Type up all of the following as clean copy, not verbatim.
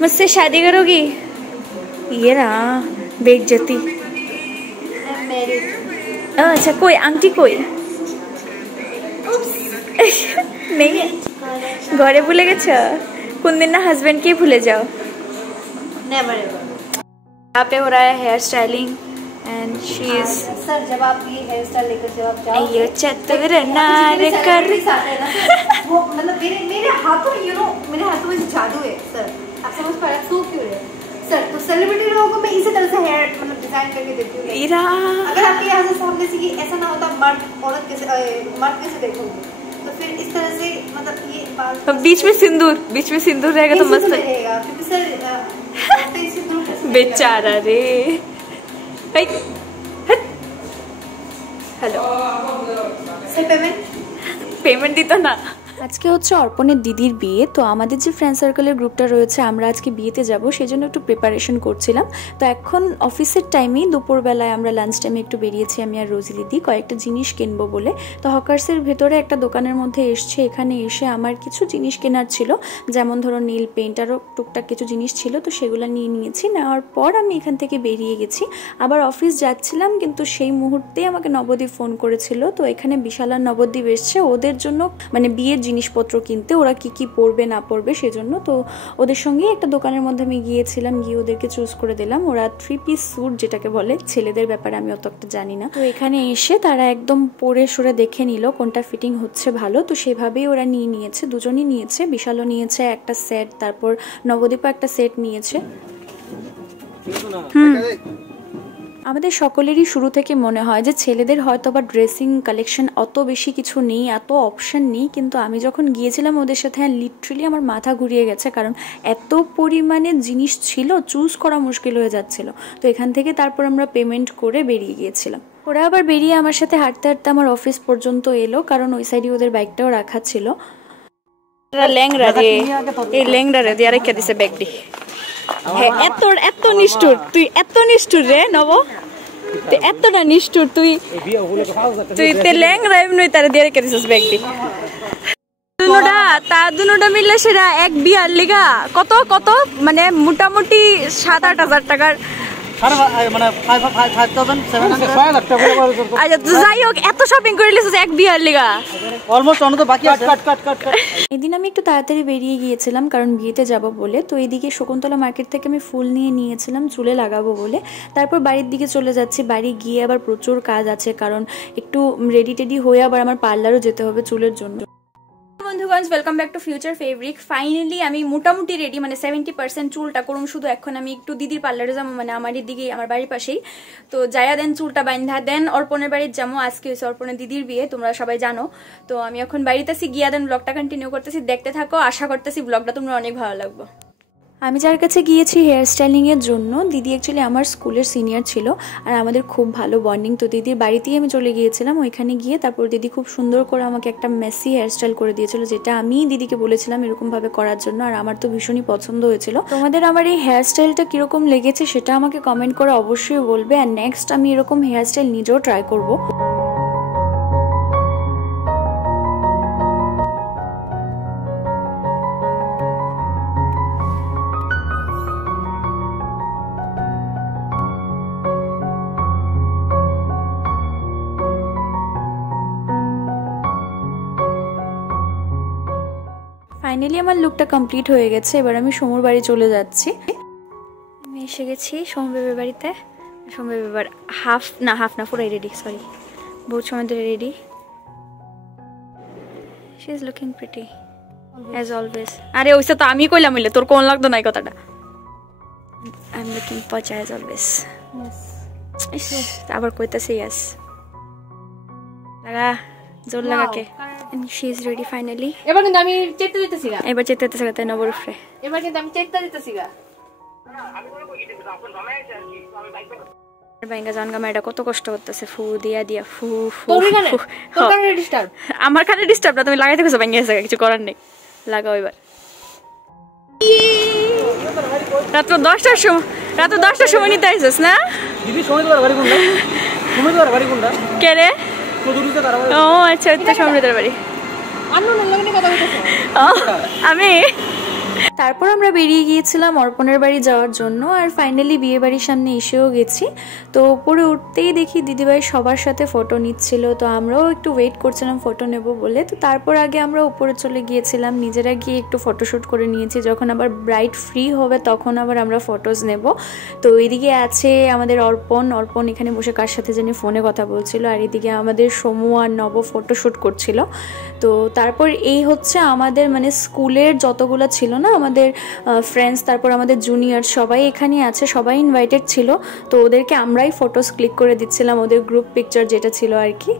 मुझसे शादी करोगी? ये ना बेइज्जती। अच्छा कोई आंटी कोई नहीं घरे भूले गेছো কোন দিন না হাজবেন্ড কে ভুলে যাও नेवर एवर। यहाँ पे हो रहा है hair styling and she is sir जब आप ये हेयर स्टाइल लेकर जब आप जाओ ये चतुर नार कर वो मतलब मेरे हाथों यू नो मेरे हाथों में जादू है सर आप समझ पा रहे हैं सो क्यों है सर तो सेलिब्रिटी लोगों को मैं इसी तरह से हेयर मतलब डिजाइन करके देती हूँ इरा अगर आपके यहाँ से सामने से कि ऐसा ना होता मर्द औरत कैसे देखोगे तो फिर इस तरह से मतलब ये बाल बीच में सिंदूर रहेगा तो मस्त रहेगा क्योंकि सर बेचारा रे हेलो सर पेमेंट দিত না আজকে হচ্ছে অর্পণের দিদির বিয়ে তো আমাদের যে ফ্রেন্ড সার্কেলের গ্রুপটা রয়েছে আমরা আজকে বিয়েতে যাব সেজন্য একটু প্রিপারেশন করছিলাম তো এখন অফিসের টাইমেই দুপুরবেলায় আমরা লাঞ্চ টাইমে একটু বেরিয়েছি আমি আর রোজি দিদি কয়েকটা জিনিস কিনবো বলে তো হকার্সের ভেতরে একটা দোকানের মধ্যে এসছে এখানে এসে আমার কিছু জিনিস কেনার ছিল যেমন ধরো নীল পেইন্ট আরও টুকটাক কিছু জিনিস ছিল তো সেগুলো নিয়ে নিয়েছি নেওয়ার পর আমি এখান থেকে বেরিয়ে গেছি আবার অফিস যাচ্ছিলাম কিন্তু সেই মুহূর্তে আমাকে নবদ্বীপ ফোন করেছিল তো এখানে বিশাল আর নবদ্বীপ এসছে ওদের জন্য মানে বিয়ের জিনিসপত্র কিনতে ওরা কি কি পরবে না পরবে সেজন্য তো ওদের সঙ্গে একটা দোকানের মধ্যে আমি গিয়েছিলাম গিয়ে ওদেরকে চুজ করে দিলাম ওরা 3 পিস স্যুট যেটাকে বলে ছেলেদের ব্যাপারে আমি অত একটা জানি না তো এখানে এসে তারা একদম পরে সরে দেখে নিল কোনটা ফিটিং হচ্ছে ভালো তো সেভাবেই ওরা নিয়ে নিয়েছে দুজনই নিয়েছে বিশালও নিয়েছে একটা সেট তারপর নবদ্বীপও একটা সেট নিয়েছে আমাদের সকলেরই শুরু থেকে মনে হয় যে ছেলেদের হয়তো বা ড্রেসিং কালেকশন অত বেশি কিছু নেই এত অপশন নেই কিন্তু আমি যখন গিয়েছিলাম ওদের সাথে লিটারালি আমার মাথা ঘুরিয়ে গেছে কারণ এত পরিমাণে জিনিস ছিল চুজ করা মুশকিল হয়ে যাচ্ছিল তো এখান থেকে তারপর আমরা পেমেন্ট করে বেরিয়ে গিয়েছিলাম ওরা আবার বেরিয়ে আমার সাথে হাঁটতে হাঁটতে আমার অফিস পর্যন্ত এলো কারণ ওই সাইডে ওদের বাইকটাও রাখা ছিল ল্যাংরা রে এই ল্যাংরা রে দিয়ে রেখে দিছে ব্যাগটি হ্যাঁ এত নিষ্ঠুর তুই এত নিষ্ঠুর রে নব তুই এতটা নিষ্ঠুর তুই তে ল্যাংরা এমনি তারা দিয়ে রেখে দিছিস ব্যাগটি দুনোটা মিললে সেটা এক বিয়ার লিগা কত কত মানে মোটামুটি 7-8 হাজার টাকার যাই হোক এত শপিং করে লিখেছিস এক বিয়ার লিগা এদিন আমি একটু তাড়াতাড়ি বেরিয়ে গিয়েছিলাম কারণ বিয়েতে যাব বলে তো এইদিকে শকুন্তলা মার্কেট থেকে আমি ফুল নিয়ে নিয়েছিলাম চুলে লাগাবো বলে তারপর বাড়ির দিকে চলে যাচ্ছি বাড়ি গিয়ে আবার প্রচুর কাজ আছে কারণ একটু রেডি টেডি হয়ে আবার আমার পার্লারও যেতে হবে চুলের জন্য বন্ধুগণ welcome back to future fabric finally আমি মোটামুটি রেডি মানে 70% চুলটা করুম শুধু এখন আমি একটু দিদির পার্লারে যাবো মানে আমার দিকে আমার বাড়ির পাশেই তো যাইয়া দেন চুলটা বান্ধা দেন অর্পণের বাড়ির যাবো আজকে হয়েছে অর্পণের দিদির বিয়ে তোমরা সবাই জানো তো আমি এখন বাড়িতে আসি গিয়া দেন ব্লগটা কন্টিনিউ করতেছি দেখতে থাকো আশা করতেছি ব্লগটা তোমরা অনেক ভালো লাগবে আমি যার কাছে গিয়েছি হেয়ার স্টাইলিংয়ের জন্য দিদি অ্যাকচুয়ালি আমার স্কুলের সিনিয়র ছিল আর আমাদের খুব ভালো বন্ডিং তো দিদির বাড়িতেই আমি চলে গিয়েছিলাম ওইখানে গিয়ে তারপর দিদি খুব সুন্দর করে আমাকে একটা মেসি হেয়ার স্টাইল করে দিয়েছিল যেটা আমি দিদিকে বলেছিলাম এরকমভাবে করার জন্য আর আমার তো ভীষণই পছন্দ হয়েছিল তোমাদের আমার এই হেয়ার স্টাইলটা কীরকম লেগেছে সেটা আমাকে কমেন্ট করে অবশ্যই বলবে আর নেক্সট আমি এরকম হেয়ার স্টাইল নিজেও ট্রাই করবো ফাইনালি আমার লুকটা কমপ্লিট হয়ে গেছে এবার আমি সমুর বাড়ি চলে যাচ্ছি আমি এসে গেছি সমু বেবের বাড়িতে সমু বেবের হাফ না পুরাই রেডি সরি বহুত সময় ধরে ready she is looking pretty as always আরে ওইসব তো আমি কইলাম হইলে তোর কোন লাগতো না এই কথাটা আই এম লুকিং পচা অ্যাজ অলওয়েজ আবার কইতাছে ইয়েস লাগা জোর লাগাকে and she is ready finally এবার কিন্তু আমি চেতে দিতেছিগা এবার চেতে দিতেছিগা তাই নবর ফ্রে এবার কিন্তু আমি চেতে দিতেছিগা আমি বলবো কি দিতে আপন ঘুমায় আছে আর কি আমি বাইক বাইঙ্গা জানগা মেয়েটা কত কষ্ট করতেছে ফু দিয়া ফু তোর কানে ডিস্টার্ব আমার কানে ডিস্টার্ব না তুমি লাগাইতে গেছো বাইঙ্গা আছে কিছু করার নেই লাগাও এবার রাত 10টার সময় নিতে আইছস না দিদি সময় তোর বাড়ি কোনটা সময় তোর বাড়ি কোনটা কে রে চৌধুরীতে তার বাড়ি ও আচ্ছা ওইটা সমৃদ্ধের বাড়ি আন্নু না লাগনে কথা কইতেছ আমি তারপর আমরা বেরিয়ে গিয়েছিলাম অর্পণের বাড়ি যাওয়ার জন্য, আর ফাইনালি বিয়ে বাড়ির সামনে এসেও গেছি। তো উপরে উঠতেই দেখি দিদিভাই সবার সাথে ফটো নিচ্ছিল, তো আমরাও একটু ওয়েট করছিলাম ফটো নেব বলে। তো তারপর আগে আমরা উপরে চলে গিয়েছিলাম, নিজেরা গিয়ে একটু ফটোশ্যুট করে নিয়েছি। যখন আবার ব্রাইড ফ্রি হবে তখন আবার আমরা ফটোজ নেব। তো এদিকে আছে আমাদের অর্পণ এখানে বসে কার সাথে জানি ফোনে কথা বলছিল, আর এদিকে আমাদের সমু আর নব ফটোশ্যুট করছিল। তো তারপর এই হচ্ছে আমাদের মানে স্কুলের যতগুলো ছিল না আমাদের ফ্রেন্ডস, তারপর আমাদের জুনিয়র সবাই এখানে আছে, সবাই ইনভাইটেড ছিল। তো ওদেরকে আমরাই ফটোস ক্লিক করে দিচ্ছিলাম, ওদের গ্রুপ পিকচার যেটা ছিল আর কি।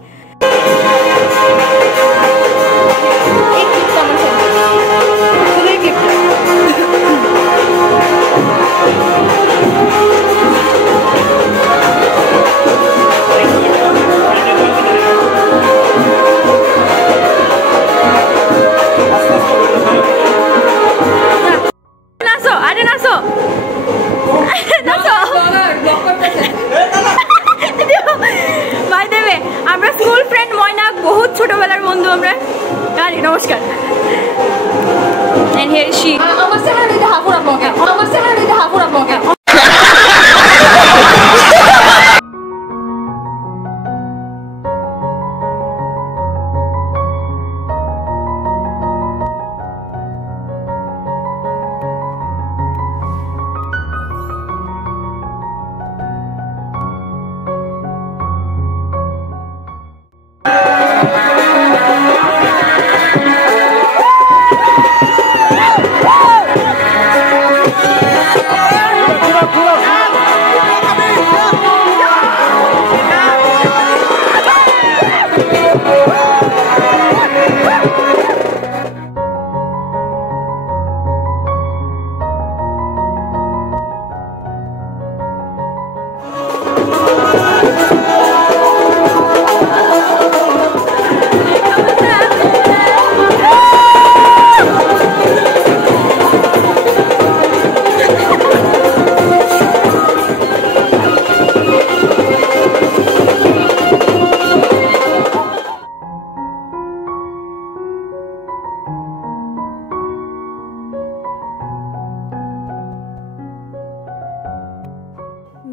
আমরা স্কুল ফ্রেন্ড ময়না, বহুত ছোটবেলার বন্ধু আমরা। নমস্কার। And here is she.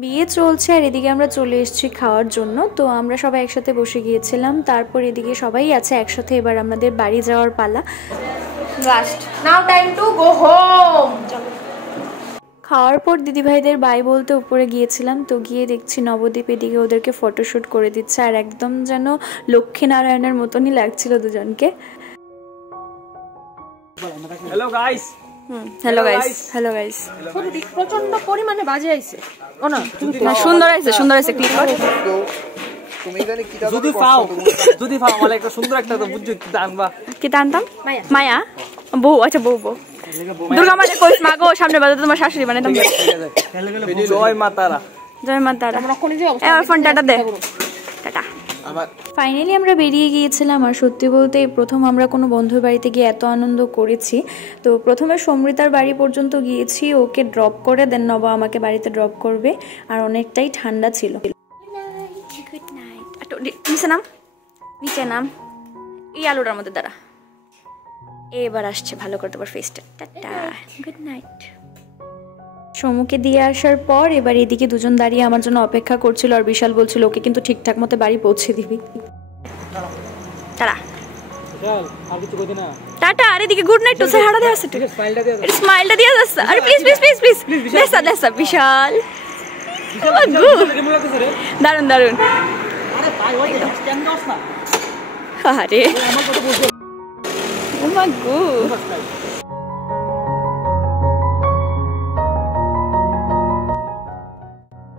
বিয়ে চলছে আর এদিকে আমরা চলে এসেছি খাওয়ার জন্য। তো আমরা সবাই একসাথে বসে গিয়েছিলাম, তারপর এদিকে সবাই আছে একসাথে। এবার আমাদের বাড়ি যাওয়ার পালা। Last now time to go home. খাওয়ার পর দিদিভাইদের বাই বলতে উপরে গিয়েছিলাম, তো গিয়ে দেখছি নবদ্বীপ এদিকে ওদেরকে ফটোশ্যুট করে দিচ্ছে, আর একদম যেন লক্ষ্মীনারায়ণের মতনই লাগছিল দুজনকে। Hello guys. Hello guys, hello guys. প্রচন্ড পরিমাণে বাজে আইছে। ও না সুন্দর আইছে, সুন্দর আইছে। ক্লিক কর। তুমি জানি কি দাও, যদি পাও মানে একটা সুন্দর একটা তো বুঝছো কি আনবা। কি আনতাম? মায়া বউ। আচ্ছা বউ দুর্গা মাতা কইস মা গো, সামনে বাজে তোমার শাশুড়ি মানে তুমি। জয় মা তারা, জয় মা তারা। এবার ফোন টাটা দে, টাটা। ফাইনালি আমরা বেরিয়ে গিয়েছিলাম, আর সত্যি বলতে প্রথম আমরা কোনো বন্ধুর বাড়িতে গিয়ে এত আনন্দ করেছি। তো প্রথমে সমৃতার বাড়ি পর্যন্ত গিয়েছি, ওকে ড্রপ করে দেন নব আমাকে বাড়িতে ড্রপ করবে, আর অনেকটাই ঠান্ডা ছিল। Good night. নিচে নাম, নিচে নাম, এই আলোটার মধ্যে দাঁড়া। এবার আসছে ভালো করে তোমার ফেসটা। Tata, good night. সমুকে দিয়ে আসার পর এবার এদিকে দুজন দাঁড়িয়ে আমার জন্য অপেক্ষা করছিল, আর বিশাল বলছিল ওকে কিন্তু ঠিকঠাক মতো বাড়ি পৌঁছে দিবি। টাটা আর কিছু কইতে না, টাটা। আর এদিকে গুড নাইট তো সাহারা দে আসছে, স্মাইলটা দিয়ে দাও, স্মাইলটা দিয়ে যাচ্ছে। আরে প্লিজ প্লিজ প্লিজ প্লিজ দেসা দেসা বিশাল। কেমন লাগতেছে রে? দারুন দারুন। আরে ভাই ওই স্ক্যান দাওস না। আরে আমার কথা বলছো। ও মা গো।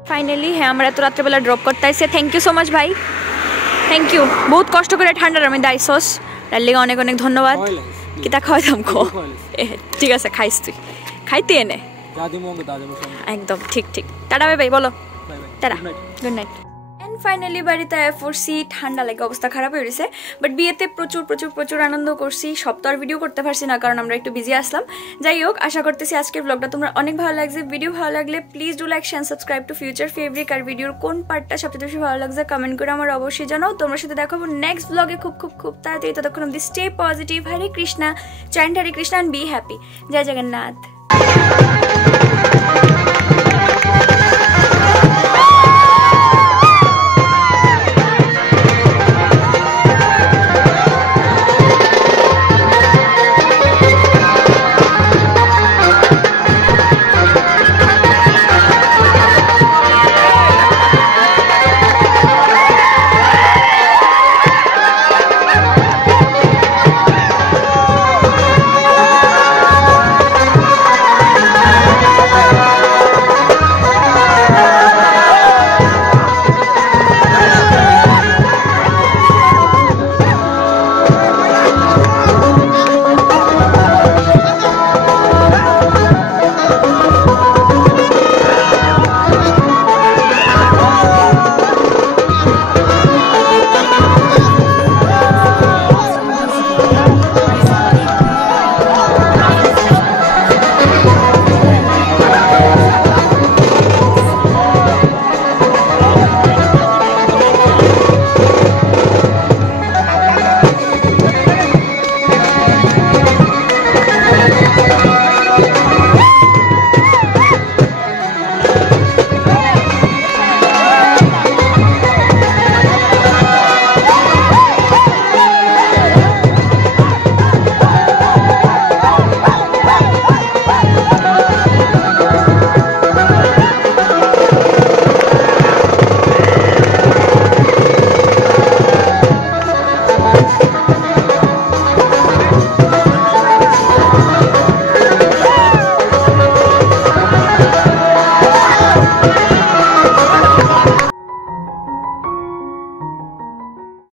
ফাইনালি হ্যাঁ আমরা তো রাত্রেবেলা ড্রপ করতে আইসে। থ্যাংক ইউ সো মাচ ভাই, থ্যাংক ইউ। বহুত কষ্ট করে ঠান্ডার আমি দাইছস, তার লেগে অনেক অনেক ধন্যবাদ। কিতা খাওয়াইতাম খো? ঠিক আছে খাইস, তুই খাইতে এনে একদম ঠিক ঠিক। টাটা বাই বাই বলো। Tata, good night. ফাইনালি বাড়িতে পড়ছি, ঠান্ডা লাগে, অবস্থা খারাপ হয়ে গেছে। বাট বিয়েতে প্রচুর প্রচুর প্রচুর আনন্দ করছি, সব তো আর ভিডিও করতে পারছি না কারণ আমরা একটু বিজি আসলাম। যাই হোক, আশা করতেছি আজকের ব্লগটা তোমরা অনেক ভালো লাগছে। ভিডিও ভালো লাগলে please do like share subscribe to future favourite. আর ভিডিওর কোন পার্টটা সবচেয়ে বেশি ভালো লাগছে কমেন্ট করে আমার অবশ্যই জানাও। তোমার সাথে দেখাবো নেক্সট ব্লগে খুব খুব খুব তাড়াতাড়ি। ততক্ষণ অব্দি stay positive. Hare Krishna, chant Hare Krishna, and be happy. Jay Jagannath.